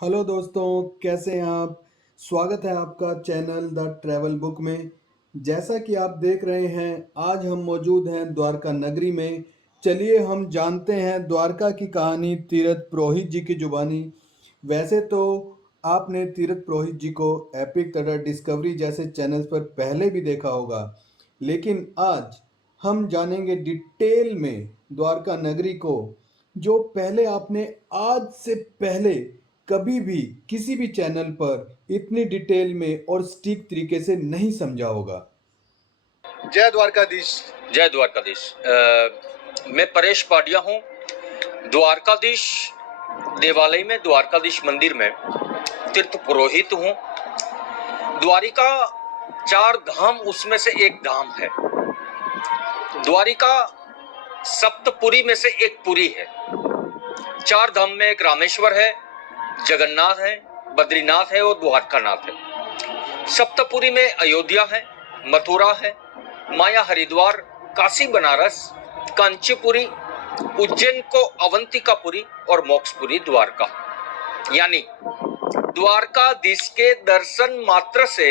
Hello दोस्तों, कैसे हैं आप? स्वागत है आपका चैनल द ट्रैवल बुक में। जैसा कि आप देख रहे हैं, आज हम मौजूद हैं द्वारका नगरी में। चलिए हम जानते हैं द्वारका की कहानी तीरथ पुरोहित जी की जुबानी। वैसे तो आपने तीरथ पुरोहित जी को एपिक तथा डिस्कवरी जैसे चैनल्स पर पहले भी देखा होगा, लेकिन आज हम जानेंगे डिटेल में द्वारका नगरी को, जो पहले आपने आज से पहले कभी भी किसी भी चैनल पर इतनी डिटेल में और सटीक तरीके से नहीं समझा होगा। जय द्वारकाधीश। जय द्वारकाधीश। मैं परेश पाडिया हूँ। द्वारकाधीश देवालय में, द्वारकाधीश मंदिर में तीर्थ पुरोहित हूँ। द्वारिका 4 धाम, उसमें से एक धाम है। द्वारिका सप्तपुरी में से एक पुरी है। 4 धाम में एक रामेश्वर है, जगन्नाथ है, बद्रीनाथ है और द्वारकानाथ है। सप्तपुरी में अयोध्या है, मथुरा है, माया हरिद्वार, काशी बनारस, कांचीपुरी, उज्जैन को अवंतिकापुरी और मोक्षपुरी द्वारका। यानी द्वारकाधीश के दर्शन मात्र से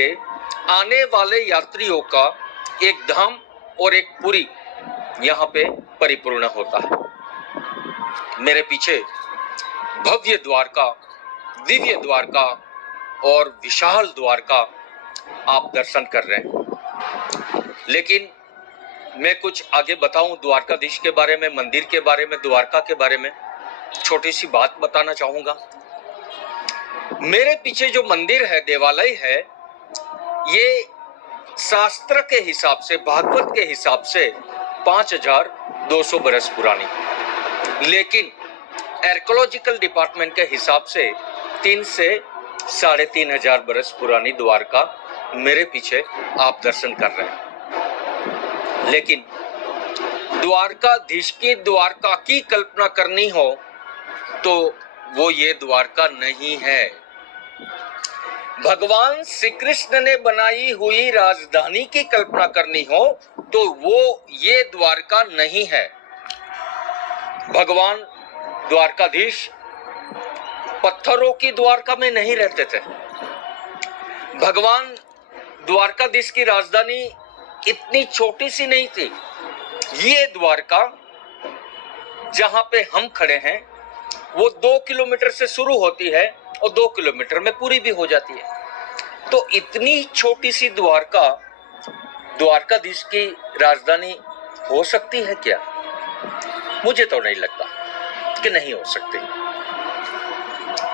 आने वाले यात्रियों का एक धाम और एक पुरी यहाँ पे परिपूर्ण होता है। मेरे पीछे भव्य द्वारका, दिव्य द्वारका और विशाल द्वारका आप दर्शन कर रहे हैं। लेकिन मैं कुछ आगे बताऊं द्वारकाधीश के बारे में, मंदिर के बारे में, द्वारका के बारे में छोटी सी बात बताना चाहूंगा। मेरे पीछे जो मंदिर है, देवालय है, ये शास्त्र के हिसाब से, भागवत के हिसाब से 5200 बरस पुरानी, लेकिन आर्कियोलॉजिकल डिपार्टमेंट के हिसाब से 3 से 3500 बरस पुरानी द्वारका मेरे पीछे आप दर्शन कर रहे हैं। लेकिन द्वारकाधीश की द्वारका की कल्पना करनी हो तो वो ये द्वारका नहीं है। भगवान श्री कृष्ण ने बनाई हुई राजधानी की कल्पना करनी हो तो वो ये द्वारका नहीं है। भगवान द्वारकाधीश पत्थरों की द्वारका में नहीं रहते थे। भगवान द्वारकाधीश की राजधानी इतनी छोटी सी नहीं थी। ये द्वारका जहां पे हम खड़े हैं वो 2 किलोमीटर से शुरू होती है और 2 किलोमीटर में पूरी भी हो जाती है। तो इतनी छोटी सी द्वारका द्वारकाधीश की राजधानी हो सकती है क्या? मुझे तो नहीं लगता कि नहीं हो सकती।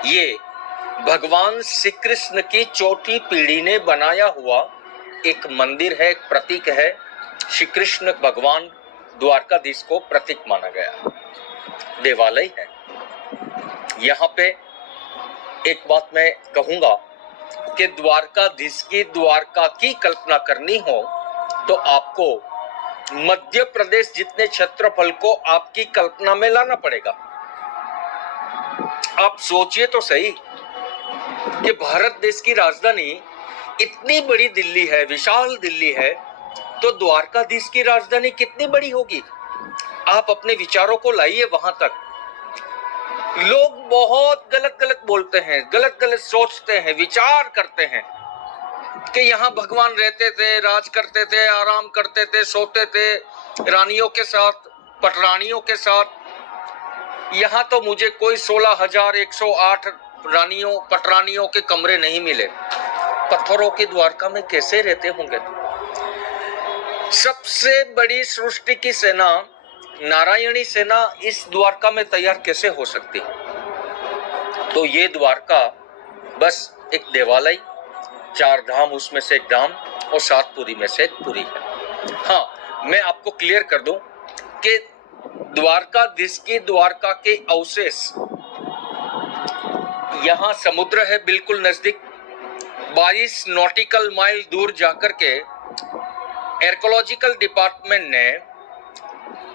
ये भगवान श्री कृष्ण की चौथी पीढ़ी ने बनाया हुआ एक मंदिर है, एक प्रतीक है। श्री कृष्ण भगवान द्वारकाधीश को प्रतीक माना गया, देवालय है। यहाँ पे एक बात मैं कहूंगा कि द्वारकाधीश की द्वारका की कल्पना करनी हो तो आपको मध्य प्रदेश जितने क्षेत्रफल को आपकी कल्पना में लाना पड़ेगा। आप सोचिए तो सही कि भारत देश की राजधानी इतनी बड़ी दिल्ली है, विशाल दिल्ली है, तो द्वारकाधीश की राजधानी कितनी बड़ी होगी? आप अपने विचारों को लाइए वहां तक। लोग बहुत गलत गलत बोलते हैं, गलत गलत सोचते हैं, विचार करते हैं कि यहाँ भगवान रहते थे, राज करते थे, आराम करते थे, सोते थे रानियों के साथ, पटरानियों के साथ। यहाँ तो मुझे कोई 16,108 रानियों, पटरानियों के कमरे नहीं मिले। पत्थरों की द्वारका में कैसे रहते होंगे? सबसे बड़ी सृष्टि की सेना, नारायणी सेना, इस द्वारका में तैयार कैसे हो सकती? तो ये द्वारका बस एक देवालय, 4 धाम उसमें से एक धाम और 7 पुरी में से एक पुरी है। हाँ, मैं आपको क्लियर कर दूं कि द्वारकाधीश की द्वारका के अवशेष, यहाँ समुद्र है बिल्कुल नजदीक, 22 नॉटिकल माइल दूर जाकर के आर्कियोलॉजिकल डिपार्टमेंट ने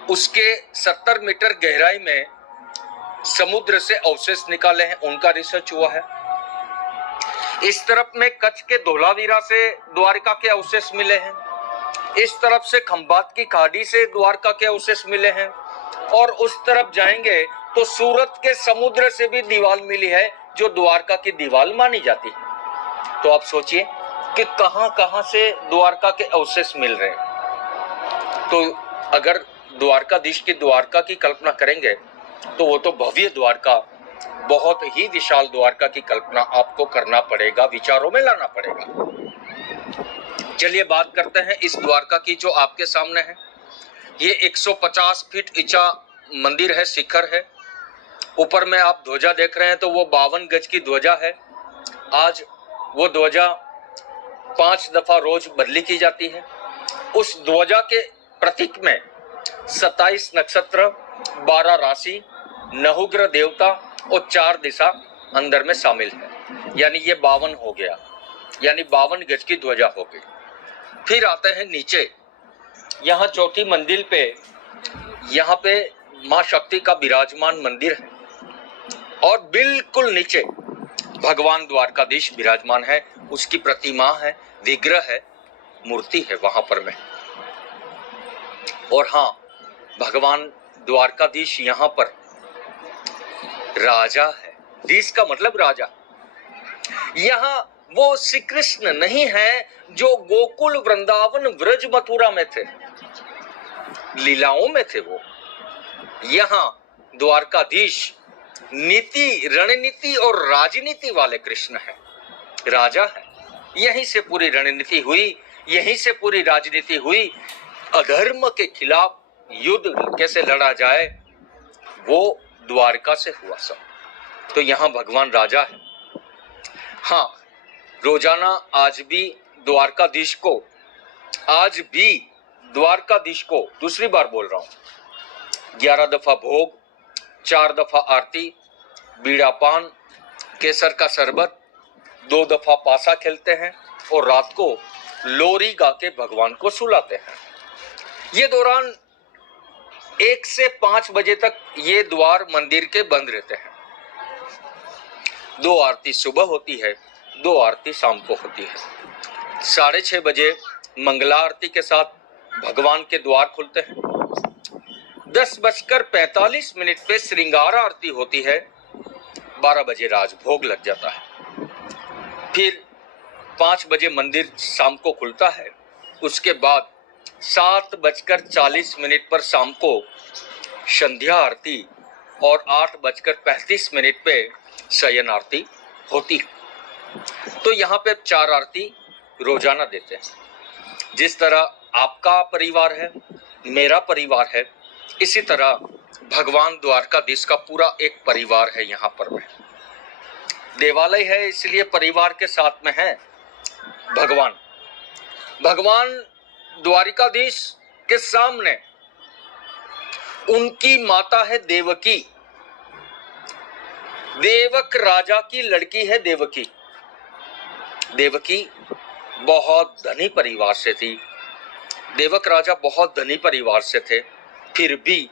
उसके 70 मीटर गहराई में समुद्र से अवशेष निकाले हैं, उनका रिसर्च हुआ है। इस तरफ में कच्छ के धोलावीरा से द्वारका के अवशेष मिले हैं, इस तरफ से खंभात की खाड़ी से द्वारका के अवशेष मिले हैं, और उस तरफ जाएंगे तो सूरत के समुद्र से भी दीवार मिली है जो द्वारका की दीवार मानी जाती है। तो आप सोचिए कि कहां कहां से द्वारका के अवशेष मिल रहे हैं। तो अगर द्वारकाधीश की द्वारका की कल्पना करेंगे तो वो तो भव्य द्वारका, बहुत ही विशाल द्वारका की कल्पना आपको करना पड़ेगा, विचारों में लाना पड़ेगा। चलिए बात करते हैं इस द्वारका की जो आपके सामने है। ये 150 फीट ऊंचा मंदिर है, शिखर है। ऊपर में आप ध्वजा देख रहे हैं तो वो 52 गज की ध्वजा है। आज वो ध्वजा 5 दफा रोज बदली की जाती है। उस ध्वजा के प्रतीक में 27 नक्षत्र, 12 राशि, 9 ग्रह देवता और 4 दिशा अंदर में शामिल है। यानी ये 52 हो गया, यानी 52 गज की ध्वजा हो गई। फिर आते हैं नीचे। यहाँ चौथी मंजिल पे, यहाँ पे माँ शक्ति का विराजमान मंदिर है और बिल्कुल नीचे भगवान द्वारकाधीश विराजमान है। उसकी प्रतिमा है, विग्रह है, मूर्ति है वहां पर में। और हाँ, भगवान द्वारकाधीश यहाँ पर राजा है। देश का मतलब राजा। यहाँ वो श्री कृष्ण नहीं है जो गोकुल, वृंदावन, व्रज, मथुरा में थे, लीलाओं में थे वो। यहाँ द्वारकाधीश नीति, रणनीति और राजनीति वाले कृष्ण है, राजा है। यहीं से पूरी रणनीति हुई, यहीं से पूरी राजनीति हुई। अधर्म के खिलाफ युद्ध कैसे लड़ा जाए वो द्वारका से हुआ सब। तो यहाँ भगवान राजा है। हाँ, रोजाना आज भी द्वारकाधीश को, आज भी द्वारकाधीश को, दूसरी बार बोल रहा हूं, 11 दफा भोग, 4 दफा आरती, बीड़ा पान, केसर का शरबत, 2 दफा पासा खेलते हैं और रात को लोरी गा के भगवान को सुलाते हैं। ये दौरान 1 से 5 बजे तक ये द्वार मंदिर के बंद रहते हैं। 2 आरती सुबह होती है, 2 आरती शाम को होती है। 6:30 बजे मंगला आरती के साथ भगवान के द्वार खुलते हैं। 10:45 पे श्रृंगार आरती होती है। 12 बजे राजभोग लग जाता है। फिर 5 बजे मंदिर शाम को खुलता है। उसके बाद 7:40 पर शाम को संध्या आरती और 8:35 पे शयन आरती होती है। तो यहाँ पे 4 आरती रोजाना देते हैं। जिस तरह आपका परिवार है, मेरा परिवार है, इसी तरह भगवान द्वारकाधीश का पूरा एक परिवार है। यहाँ पर में देवालय है, इसलिए परिवार के साथ में है भगवान। भगवान द्वारकाधीश के सामने उनकी माता है देवकी। देवक राजा की लड़की है देवकी। देवकी बहुत धनी परिवार से थी। देवक राजा बहुत धनी परिवार से थे, फिर भी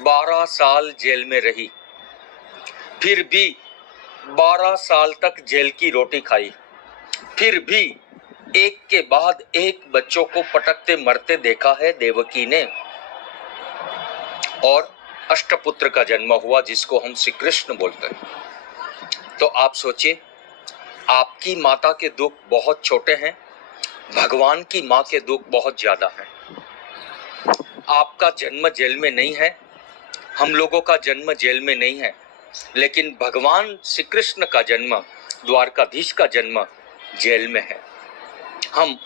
12 साल जेल में रही। फिर भी 12 साल तक जेल की रोटी खाई। फिर भी एक के बाद एक बच्चों को पटकते मरते देखा है देवकी ने। और अष्टपुत्र का जन्म हुआ, जिसको हम श्री कृष्ण बोलते हैं। तो आप सोचिए, आपकी माता के दुख बहुत छोटे हैं, भगवान की माँ के दुख बहुत ज्यादा हैं। आपका जन्म जेल में नहीं है, हम लोगों का जन्म जेल में नहीं है, लेकिन भगवान श्री कृष्ण का जन्म, द्वारकाधीश का जन्म जेल में है। हम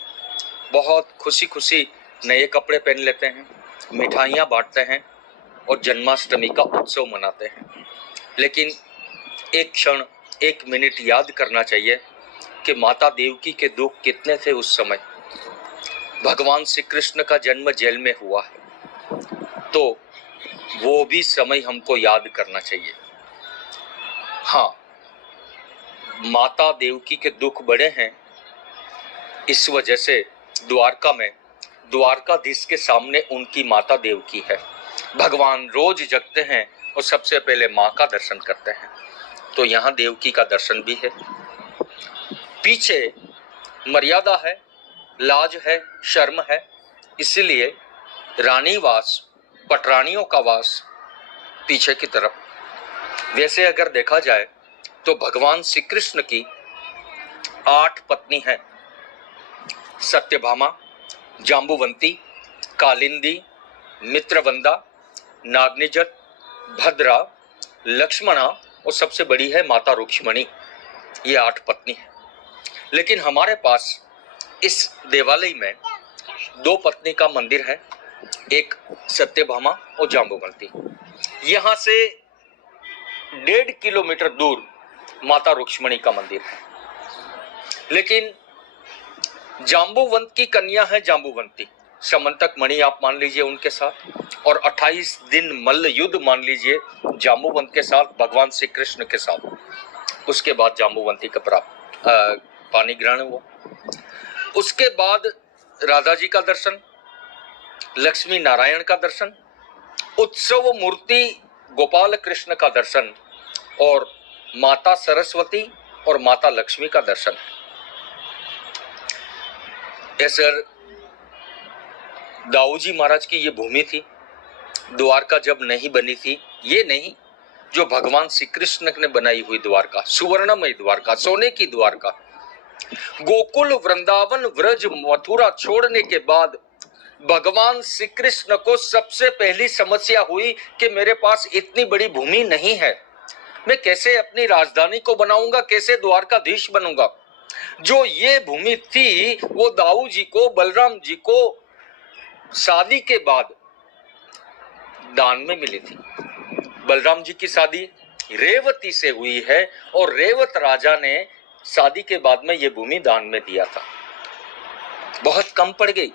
बहुत खुशी खुशी नए कपड़े पहन लेते हैं, मिठाइयाँ बांटते हैं और जन्माष्टमी का उत्सव मनाते हैं। लेकिन एक क्षण, एक मिनट याद करना चाहिए कि माता देवकी के दुख कितने थे उस समय। भगवान श्री कृष्ण का जन्म जेल में हुआ है, तो वो भी समय हमको याद करना चाहिए। हाँ, माता देवकी के दुख बड़े हैं, इस वजह से द्वारका में द्वारकाधीश के सामने उनकी माता देवकी है। भगवान रोज जगते हैं और सबसे पहले माँ का दर्शन करते हैं, तो यहाँ देवकी का दर्शन भी है। पीछे मर्यादा है, लाज है, शर्म है, इसलिए रानीवास, पटरानियों का वास पीछे की तरफ। वैसे अगर देखा जाए तो भगवान श्री कृष्ण की 8 पत्नी हैं। सत्यभामा, जाम्बुवंती, कालिंदी, मित्रवंदा, नागनिजट, भद्रा, लक्ष्मणा और सबसे बड़ी है माता रुक्मिणी। ये 8 पत्नी है। लेकिन हमारे पास इस देवालय में 2 पत्नी का मंदिर है, एक सत्यभामा और जाम्बुवंती। यहाँ से 1.5 किलोमीटर दूर माता रुक्मिणी का मंदिर है। लेकिन जाम्बुवंत की कन्या है जाम्बुवंती, समंतक मणि आप मान लीजिए उनके साथ, और 28 दिन मल्ल युद्ध मान लीजिए जाम्बुवंत के साथ, भगवान श्री कृष्ण के साथ। उसके बाद जाम्बुवंती का पानी ग्रहण हुआ। उसके बाद राधा जी का दर्शन, लक्ष्मी नारायण का दर्शन, उत्सव मूर्ति गोपाल कृष्ण का दर्शन और माता सरस्वती और माता लक्ष्मी का दर्शन। सर दाऊ जी महाराज की ये भूमि थी। द्वारका जब नहीं बनी थी, ये नहीं जो भगवान श्री कृष्ण ने बनाई हुई द्वारका, सुवर्णमय द्वारका, सोने की द्वारका। गोकुल, वृंदावन, व्रज, मथुरा छोड़ने के बाद भगवान श्री कृष्ण को सबसे पहली समस्या हुई कि मेरे पास इतनी बड़ी भूमि नहीं है, मैं कैसे अपनी राजधानी को बनाऊंगा, कैसे द्वारकाधीश बनूंगा। जो ये भूमि थी वो दाऊ जी को, बलराम जी को शादी के बाद दान में मिली थी। बलराम जी की शादी रेवती से हुई है और रेवत राजा ने शादी के बाद में ये भूमि दान में दिया था। बहुत कम पड़ गई,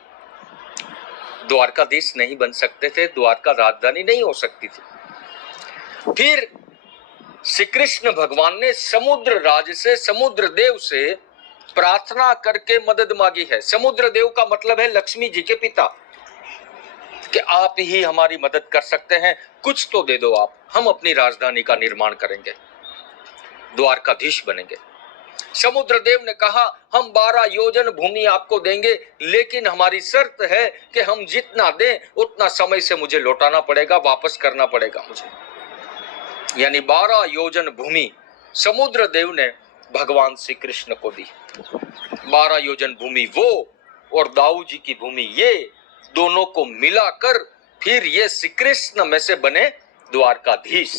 द्वारकाधीश नहीं बन सकते थे, द्वारका राजधानी नहीं हो सकती थी। फिर श्री कृष्ण भगवान ने समुद्र राज से, समुद्र देव से प्रार्थना करके मदद मांगी है। समुद्र देव का मतलब है लक्ष्मी जी के पिता, कि आप ही हमारी मदद कर सकते हैं, कुछ तो दे दो आप, हम अपनी राजधानी का निर्माण करेंगे, द्वारकाधीश बनेंगे। समुद्र देव ने कहा हम 12 योजन भूमि आपको देंगे, लेकिन हमारी शर्त है कि हम जितना दें उतना समय से मुझे लौटाना पड़ेगा, वापस करना पड़ेगा मुझे। यानी 12 योजन भूमि समुद्र देव ने भगवान श्री कृष्ण को दी। 12 योजन भूमि वो और दाऊ जी की भूमि ये, दोनों को मिलाकर फिर ये श्री कृष्ण में से बने द्वारकाधीश।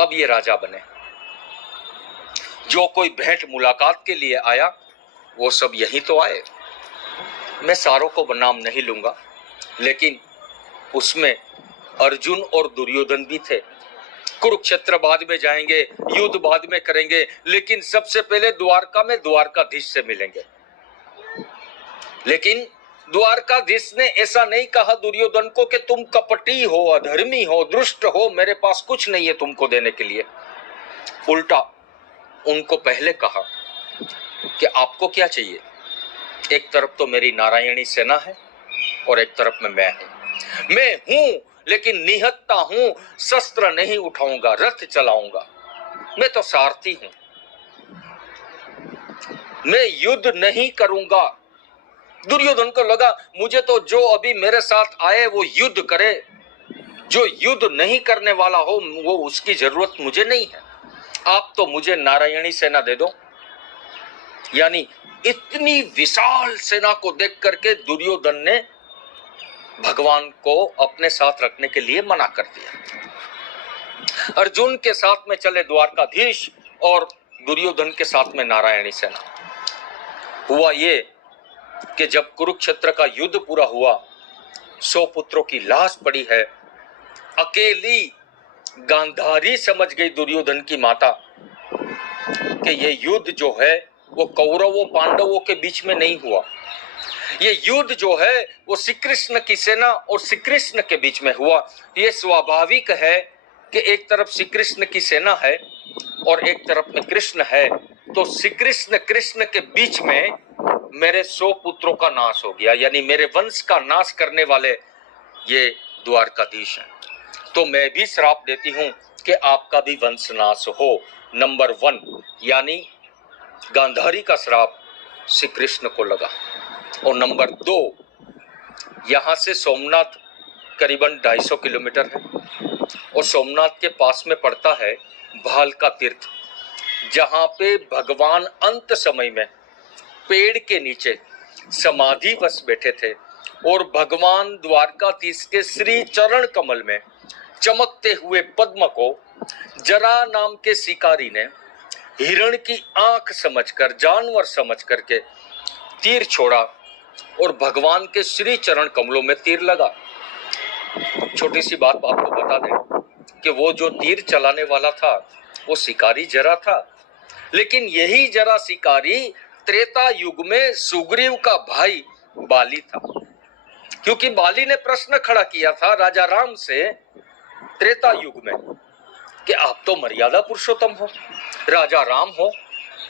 अब ये राजा बने। जो कोई भेंट मुलाकात के लिए आया वो सब यही तो आए। मैं सारों को नाम नहीं लूंगा, लेकिन उसमें अर्जुन और दुर्योधन भी थे। कुरुक्षेत्र बाद में जाएंगे, युद्ध बाद में करेंगे, लेकिन सबसे पहले द्वारका में द्वारकाधीश से मिलेंगे। लेकिन द्वारकाधीश ने ऐसा नहीं कहा दुर्योधन को कि तुम कपटी हो, अधर्मी हो, दुष्ट हो, मेरे पास कुछ नहीं है तुमको देने के लिए। उल्टा उनको पहले कहा कि आपको क्या चाहिए। एक तरफ तो मेरी नारायणी सेना है और एक तरफ में मैं हूं, लेकिन निहत्ता हूं, शस्त्र नहीं उठाऊंगा, रथ चलाऊंगा, मैं तो सारथी हूं, मैं युद्ध नहीं करूंगा। दुर्योधन को लगा मुझे तो जो अभी मेरे साथ आए वो युद्ध करे, जो युद्ध नहीं करने वाला हो वो उसकी जरूरत मुझे नहीं है, आप तो मुझे नारायणी सेना दे दो। यानी इतनी विशाल सेना को देख करके दुर्योधन ने भगवान को अपने साथ रखने के लिए मना कर दिया। अर्जुन के साथ में चले द्वारकाधीश और दुर्योधन के साथ में नारायणी सेना। हुआ ये कि जब कुरुक्षेत्र का युद्ध पूरा हुआ, 100 पुत्रों की लाश पड़ी है। अकेली गांधारी समझ गई दुर्योधन की माता कि ये युद्ध जो है वो कौरवों पांडवों के बीच में नहीं हुआ, ये युद्ध जो है वो श्री कृष्ण की सेना और श्री कृष्ण के बीच में हुआ। ये स्वाभाविक है कि एक तरफ श्री कृष्ण की सेना है और एक तरफ में कृष्ण है, तो श्री कृष्ण के बीच में मेरे 100 पुत्रों का नाश हो गया, यानी मेरे वंश का नाश करने वाले ये द्वारकाधीश हैं। तो मैं भी श्राप देती हूं कि आपका भी वंश नाश हो। नंबर 1 यानी गांधारी का श्राप श्री कृष्ण को लगा। और नंबर 2, यहां से सोमनाथ करीबन 250 किलोमीटर है और सोमनाथ के पास में पड़ता है भालका तीर्थ। जहां पे भगवान अंत समय में पेड़ के नीचे समाधिवश बैठे थे और भगवान द्वारकाधीश के श्री चरण कमल में चमकते हुए पद्म को जरा नाम के शिकारी ने हिरण की आंख समझकर, जानवर समझ करके तीर छोड़ा और भगवान के श्री चरण कमलों में तीर लगा। छोटी सी बात आपको बता दें कि वो जो तीर चलाने वाला था वो शिकारी जरा था, लेकिन यही जरा शिकारी त्रेता युग में सुग्रीव का भाई बाली था, क्योंकि बाली ने प्रश्न खड़ा किया था राजा राम से त्रेता युग में कि आप तो मर्यादा पुरुषोत्तम हो, राजा राम हो,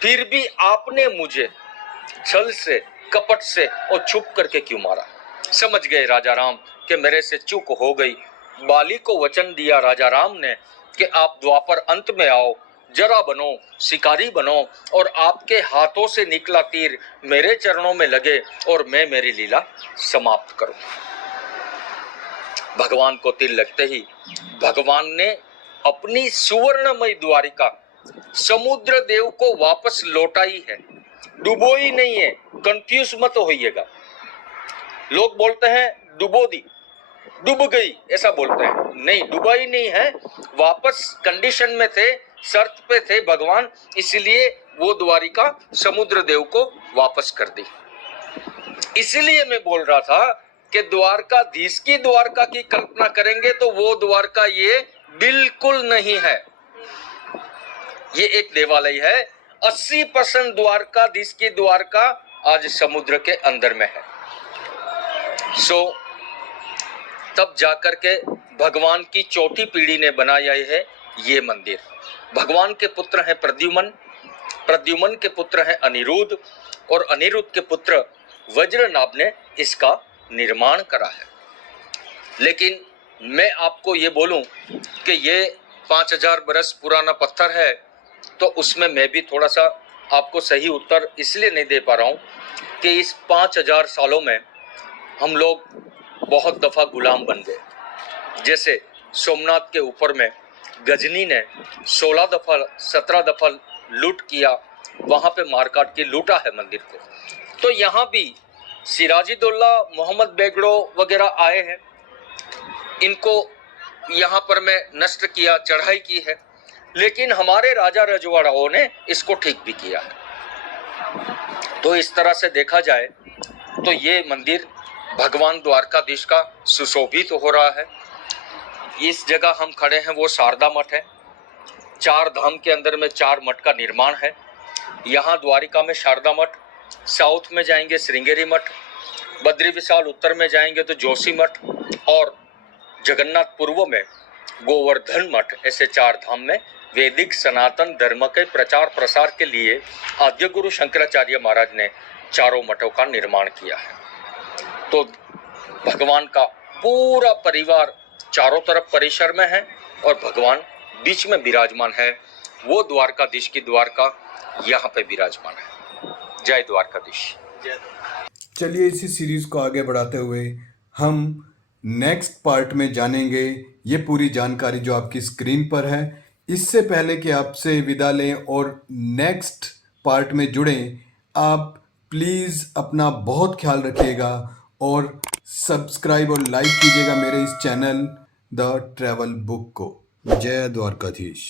फिर भी आपने मुझे छल से, कपट से और छुप करके क्यों मारा। समझ गए राजा राम कि मेरे से चूक हो गई। बाली को वचन दिया राजा राम ने कि आप द्वापर अंत में आओ, जरा बनो, शिकारी बनो और आपके हाथों से निकला तीर मेरे चरणों में लगे और मैं मेरी लीला समाप्त करूं। भगवान को तीर लगते ही भगवान ने अपनी सुवर्णमय द्वारिका समुद्र देव को वापस लौटाई है, डुबोई नहीं है। कंफ्यूज मत होइएगा। लोग बोलते हैं डुबो दी, डूब गई, ऐसा बोलते हैं। नहीं, डुबाई नहीं है, वापस कंडीशन में थे, शर्त पे थे भगवान, इसलिए वो द्वारिका समुद्र देव को वापस कर दी। इसलिए मैं बोल रहा था कि द्वारकाधीश की द्वारका की कल्पना करेंगे तो वो द्वारका ये बिल्कुल नहीं है। ये एक देवालय है। 80% द्वारकाधीश की द्वारका आज समुद्र के अंदर में है। तब जाकर के भगवान की चौथी पीढ़ी ने बनाया है ये मंदिर। भगवान के पुत्र हैं प्रद्युम्न, प्रद्युम्न के पुत्र हैं अनिरुद्ध और अनिरुद्ध के पुत्र वज्रनाभ ने इसका निर्माण करा है। लेकिन मैं आपको ये बोलूं कि ये 5000 बरस पुराना पत्थर है, तो उसमें मैं भी थोड़ा सा आपको सही उत्तर इसलिए नहीं दे पा रहा हूं कि इस 5000 सालों में हम लोग बहुत दफा गुलाम बन गए। जैसे सोमनाथ के ऊपर में गजनी ने 16 दफा 17 दफा लूट किया, वहां पे मारकाट की लूटा है मंदिर को। तो यहाँ भी सिराजुद्दौला, मोहम्मद बेगड़ो वगैरह आए हैं, इनको यहाँ पर मैं नष्ट किया, चढ़ाई की है, लेकिन हमारे राजा रजवाड़ाओं ने इसको ठीक भी किया है। तो इस तरह से देखा जाए तो ये मंदिर भगवान द्वारकाधीश का सुशोभित हो रहा है। इस जगह हम खड़े हैं वो शारदा मठ है। 4 धाम के अंदर में 4 मठ का निर्माण है। यहाँ द्वारिका में शारदा मठ, साउथ में जाएंगे श्रृंगेरी मठ, बद्री विशाल उत्तर में जाएंगे तो जोशी मठ और जगन्नाथ पूर्व में गोवर्धन मठ। ऐसे 4 धाम में वैदिक सनातन धर्म के प्रचार प्रसार के लिए आद्य गुरु शंकराचार्य महाराज ने चारों मठों का निर्माण किया है। तो भगवान का पूरा परिवार चारों तरफ परिसर में है और भगवान बीच में विराजमान है। वो द्वारकाधीश की द्वारका यहाँ पे विराजमान है। जय द्वारकाधीश। चलिए इसी सीरीज को आगे बढ़ाते हुए हम नेक्स्ट पार्ट में जानेंगे ये पूरी जानकारी जो आपकी स्क्रीन पर है। इससे पहले कि आपसे विदा लें और नेक्स्ट पार्ट में जुड़ें, आप प्लीज़ अपना बहुत ख्याल रखिएगा और सब्सक्राइब और लाइक कीजिएगा मेरे इस चैनल द ट्रैवल बुक को। जय द्वारकाधीश।